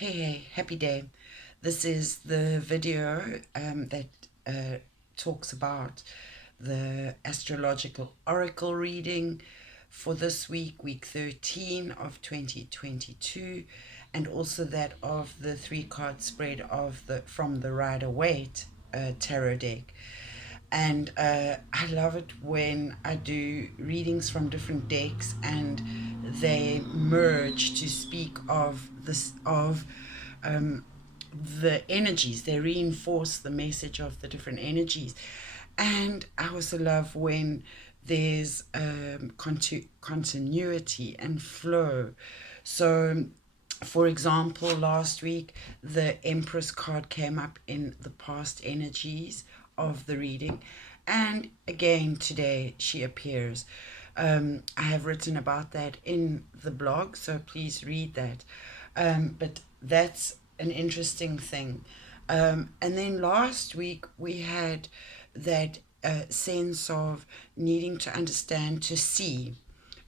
Hey, happy day. This is the video that talks about the astrological oracle reading for this week, week 13 of 2022, and also that of the three card spread of the from the Rider Waite tarot deck. And I love it when I do readings from different decks and they merge to speak of um, the energies. They reinforce the message of the different energies. And I also love when there's continuity and flow. So, for example, last week the Empress card came up in the past energies of the reading, and again today she appears. I have written about that in the blog, so please read that. But that's an interesting thing. And then last week we had that sense of needing to understand, to see,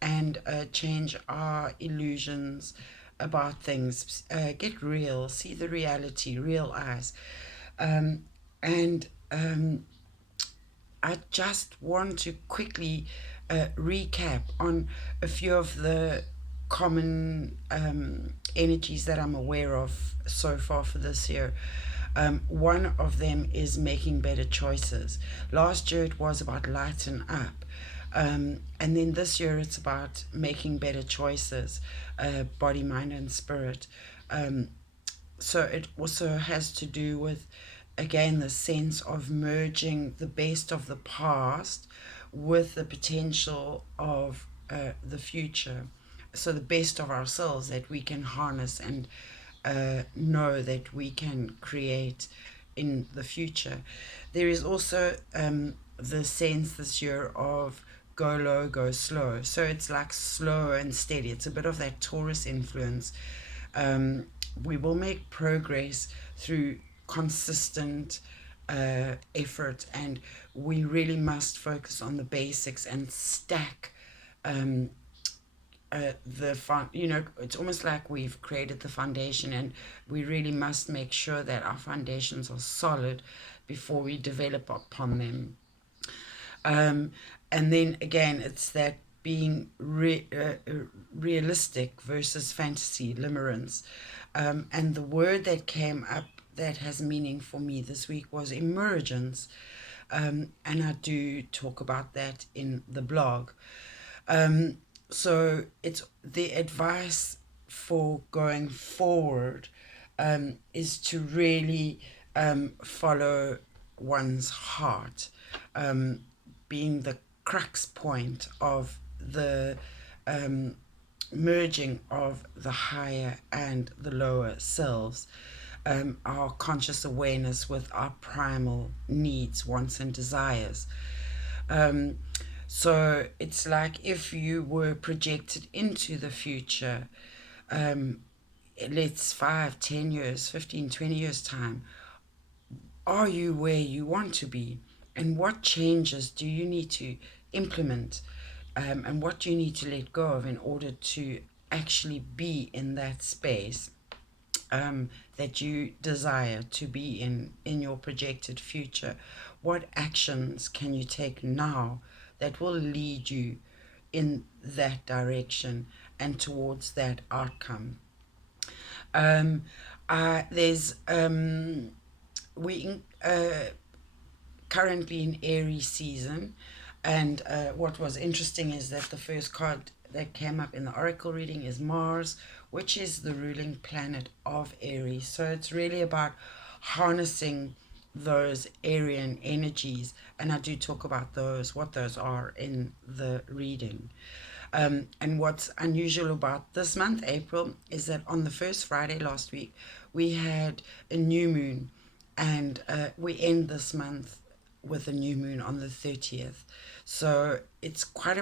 and change our illusions about things. Get real, see the reality, realize. Um, and I just want to quickly recap on a few of the common energies that I'm aware of so far for this year. One of them is making better choices. Last year it was about lighten up. And then this year it's about making better choices, body, mind, and spirit. Um, so it also has to do with, again, the sense of merging the best of the past with the potential of the future. So the best of ourselves that we can harness and know that we can create in the future. There is also the sense this year of go low, go slow. So it's like slow and steady. It's a bit of that Taurus influence. Um, we will make progress through consistent effort, and we really must focus on the basics and stack um, the fun. It's almost like we've created the foundation, and we really must make sure that our foundations are solid before we develop upon them. Um, and then again, it's that being realistic versus fantasy, limerence. And the word that came up that has meaning for me this week was emergence. And I do talk about that in the blog. Um, so it's the advice for going forward is to really follow one's heart, um, being the crux point of the um, merging of the higher and the lower selves, our conscious awareness with our primal needs, wants, and desires. Um, so it's like if you were projected into the future, um, let's 5, 10 years, 15, 20 years' time, are you where you want to be? And what changes do you need to implement? And what do you need to let go of in order to actually be in that space that you desire to be in your projected future? What actions can you take now that will lead you in that direction and towards that outcome? Um, there's we currently in Aries season, and what was interesting is that the first card that came up in the oracle reading is Mars, which is the ruling planet of Aries. So it's really about harnessing those Arian energies, and I do talk about those, what those are in the reading. And what's unusual about this month, April, is that on the first Friday last week, we had a new moon, and we end this month with a new moon on the 30th. So it's quite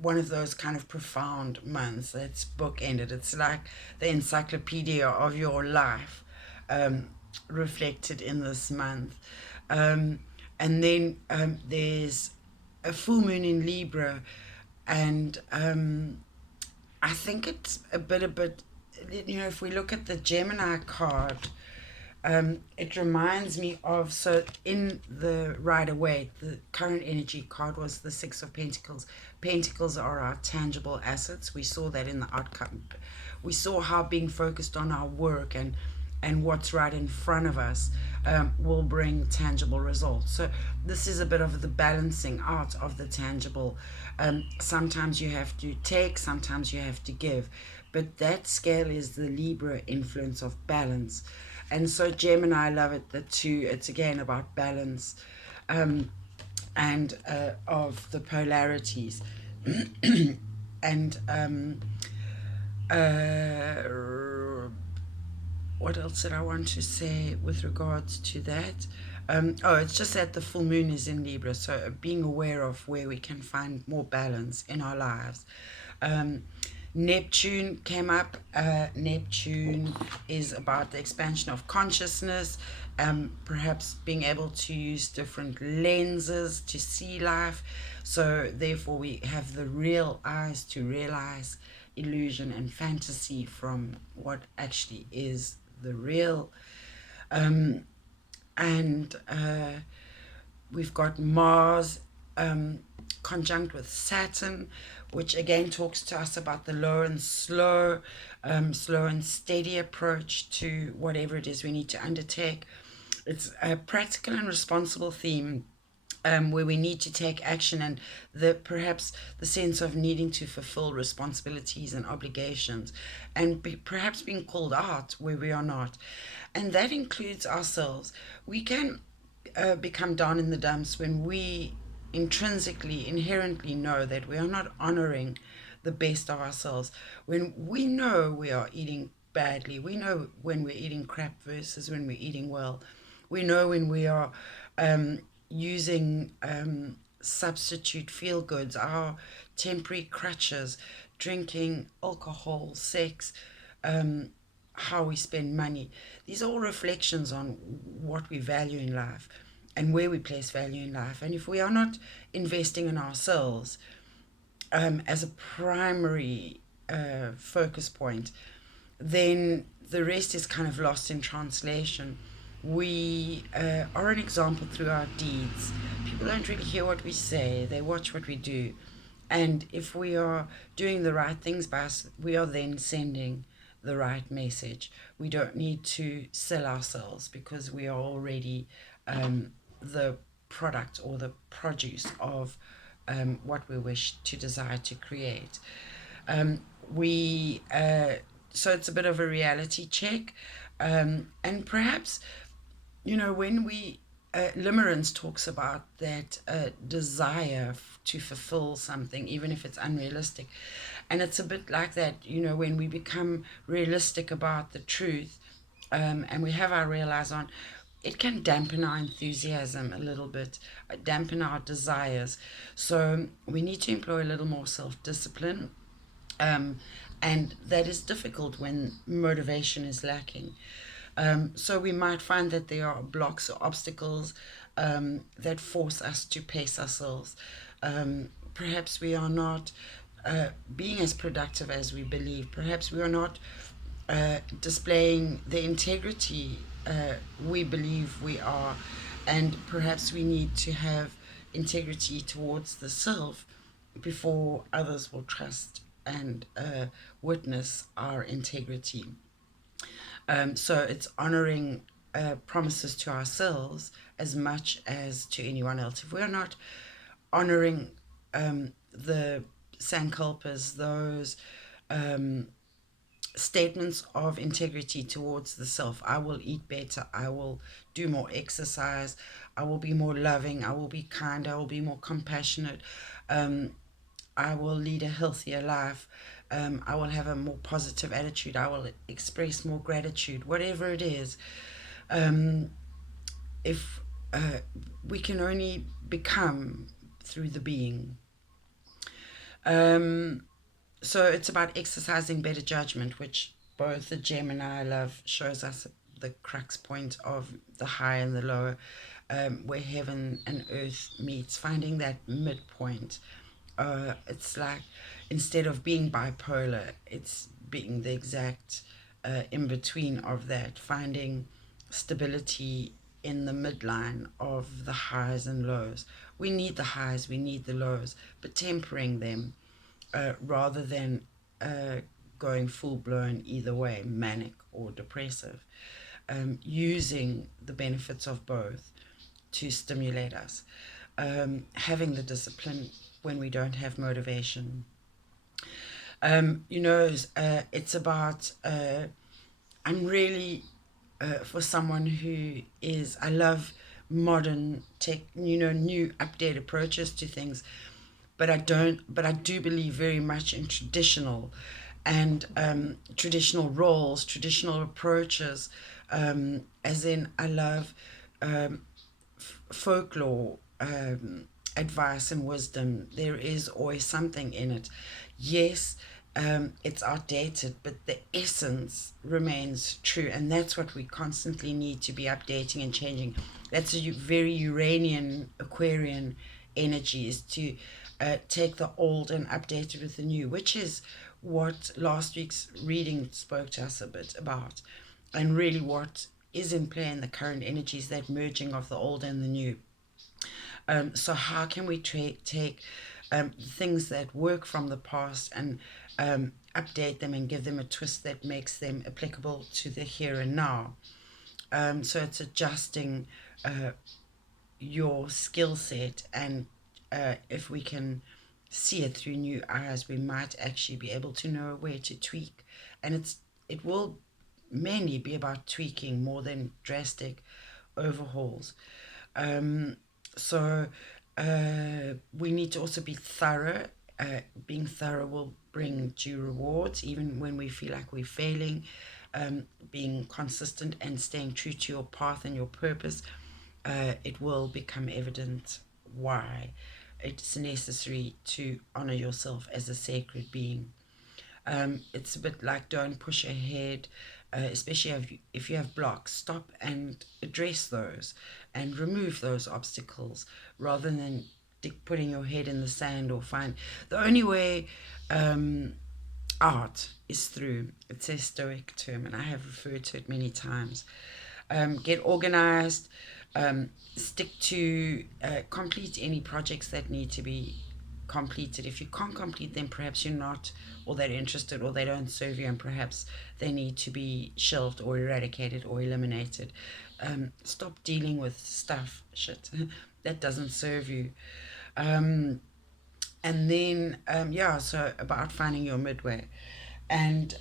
one of those kind of profound months that's bookended. It's like the encyclopedia of your life um, reflected in this month. Um, and then there's a full moon in Libra, and I think it's a bit if we look at the Gemini card, it reminds me of, so in the Rider-Waite, the current energy card was the Six of Pentacles. Pentacles are our tangible assets. We saw that in the outcome. We saw how being focused on our work and what's right in front of us will bring tangible results. So this is a bit of the balancing out of the tangible. Sometimes you have to take, sometimes you have to give, but that scale is the Libra influence of balance. And so Gemini, I love it, the two, it's again about balance, and of the polarities. And what else did I want to say with regards to that? It's just that the full moon is in Libra, so being aware of where we can find more balance in our lives. Neptune came up. Neptune is about the expansion of consciousness, perhaps being able to use different lenses to see life. So therefore we have the real eyes to realize illusion and fantasy from what actually is the real. And we've got Mars conjunct with Saturn, which again talks to us about the low and slow, slow and steady approach to whatever it is we need to undertake. It's a practical and responsible theme, where we need to take action, and perhaps the sense of needing to fulfill responsibilities and obligations, and perhaps being called out where we are not. And that includes ourselves. We can become down in the dumps when we intrinsically, inherently know that we are not honoring the best of ourselves. When we know we are eating badly, we know when we're eating crap versus when we're eating well. We know when we are using substitute feel goods, our temporary crutches, drinking, alcohol, sex, how we spend money. These are all reflections on what we value in life and where we place value in life. And if we are not investing in ourselves as a primary focus point, then the rest is kind of lost in translation. We are an example through our deeds. People don't really hear what we say, they watch what we do. And if we are doing the right things by us, we are then sending the right message. We don't need to sell ourselves because we are already the product or the produce of what we wish to desire to create. We So it's a bit of a reality check, and perhaps when we Limerence talks about that desire to fulfill something, even if it's unrealistic. And it's a bit like that, when we become realistic about the truth, and we have our real eyes on, it can dampen our enthusiasm a little bit, dampen our desires. So we need to employ a little more self-discipline, and that is difficult when motivation is lacking. So we might find that there are blocks or obstacles that force us to pace ourselves. Perhaps we are not being as productive as we believe. Perhaps we are not displaying the integrity we believe we are. And perhaps we need to have integrity towards the self before others will trust and witness our integrity. So it's honoring promises to ourselves as much as to anyone else. If we are not honoring the sankalpas, those statements of integrity towards the self, I will eat better, I will do more exercise, I will be more loving, I will be kind, I will be more compassionate, I will lead a healthier life, I will have a more positive attitude, I will express more gratitude, whatever it is. If we can only become through the being. So it's about exercising better judgment, which both the Gemini love shows us the crux point of the high and the low, where heaven and earth meets, finding that midpoint. It's like, instead of being bipolar, it's being the exact in between of that, finding stability in the midline of the highs and lows. We need the highs, we need the lows, but tempering them rather than going full blown either way, manic or depressive. Using the benefits of both to stimulate us. Having the discipline when we don't have motivation. It's about, I'm really, for someone who is, I love modern tech, new update approaches to things, but I do believe very much in traditional and traditional roles, traditional approaches, as in I love folklore, advice and wisdom. There is always something in it. Yes, it's outdated, but the essence remains true, and that's what we constantly need to be updating and changing. That's a very Uranian, Aquarian energy, is to take the old and update it with the new, which is what last week's reading spoke to us a bit about, and really what is in play in the current energies, that merging of the old and the new. So how can we take things that work from the past and update them and give them a twist that makes them applicable to the here and now? So it's adjusting your skill set, and if we can see it through new eyes, we might actually be able to know where to tweak. And it will mainly be about tweaking more than drastic overhauls. Um, so we need to also be thorough. Being thorough will bring due rewards, even when we feel like we're failing. Being consistent and staying true to your path and your purpose, it will become evident why it's necessary to honor yourself as a sacred being. It's a bit like, don't push ahead, especially if you have blocks. Stop and address those and remove those obstacles rather than putting your head in the sand or find the only way out is through. It's a Stoic term, and I have referred to it many times. Get organized, stick to complete any projects that need to be completed. If you can't complete them, perhaps you're not all that interested, or they don't serve you, and perhaps they need to be shelved or eradicated or eliminated. Stop dealing with shit that doesn't serve you. And then, so about finding your midway. And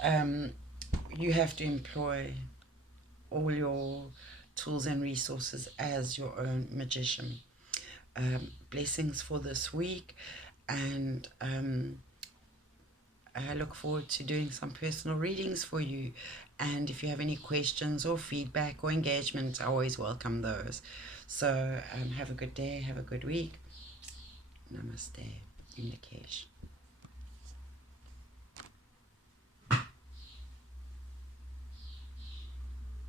you have to employ all your tools and resources as your own magician. Blessings for this week, and I look forward to doing some personal readings for you. And if you have any questions or feedback or engagement, I always welcome those. So have a good day, have a good week. Namaste. Indikesh.